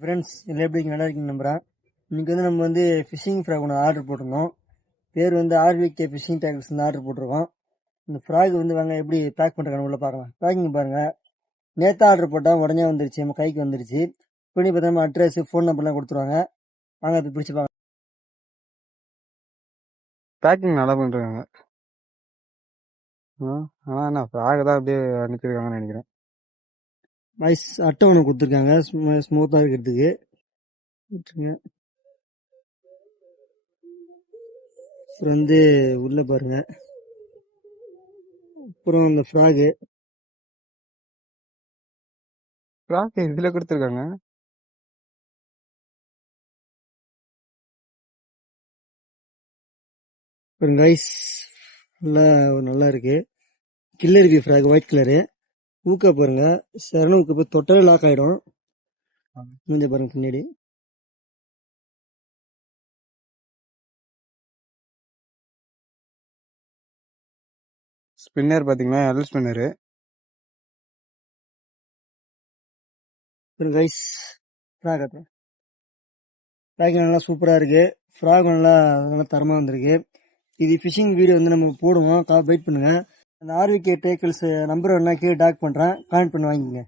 Friends எல்லாம் எப்படி நல்லா இருக்கீங்க நம்புறேன். இன்னைக்கு வந்து நம்ம வந்து ஃபிஷிங் ஃப்ராக் ஒன்று ஆர்டர் போட்டிருந்தோம். பேர் வந்து ஆர்விகே ஃபிஷிங் டேக்ஸ் ஆர்டர் போட்டிருக்கோம். இந்த ஃப்ராக் வந்து வாங்க எப்படி பேக் பண்ணுறாங்க உள்ள பார்க்கலாம். பேக்கிங் பாருங்க. நேற்று ஆர்டர் போட்டால் உடனே வந்துருச்சு, நம்ம கைக்கு வந்துருச்சு. பண்ணி பார்த்தா நம்ம அட்ரஸ் ஃபோன் நம்பர்லாம் கொடுத்துருவாங்க. வாங்க அது பிடிச்சி பார்க்கலாம். பேக்கிங் நல்லா பண்ணிருக்காங்க. ஆனால் என்ன ஃப்ராக் தான் அப்படியே அனுப்பிச்சிருக்காங்கன்னு நினைக்கிறேன். ஐஸ் அட்டை ஒன்று கொடுத்துருக்காங்க, ஸ்மூத்தாக இருக்கிறதுக்கு. அப்புறம் வந்து உள்ள பாருங்க. அப்புறம் இந்த ஃப்ராகு இதில் கொடுத்துருக்காங்க. பாருங்க ஐஸ் நல்லா இருக்கு. கில்லர் பி ஃப்ராக் ஒயிட் கலரு. ஊக்க பாருங்க, சரண ஊக்க போய் தொட்டாலே லாக் ஆயிடும். மூஞ்ச பாருங்க பின்னாடி. ஸ்பின்னர் பார்த்தீங்கன்னா எல் ஸ்பின்னரு. கைஸ் ஃப்ராக் பேக்கிங் நல்லா சூப்பராக இருக்கு. ஃப்ராக் நல்லா தரமாக வந்திருக்கு. இது ஃபிஷிங் வீடியோ வந்து நம்ம போடுவோம், வெயிட் பண்ணுங்க. அந்த ஆர்விகே டேக்கிள்ஸ் நம்பர் வேணா கீழே டாக் பண்ணுறேன், கான்டெக்ட் பண்ணி வாங்கிக்கோங்க.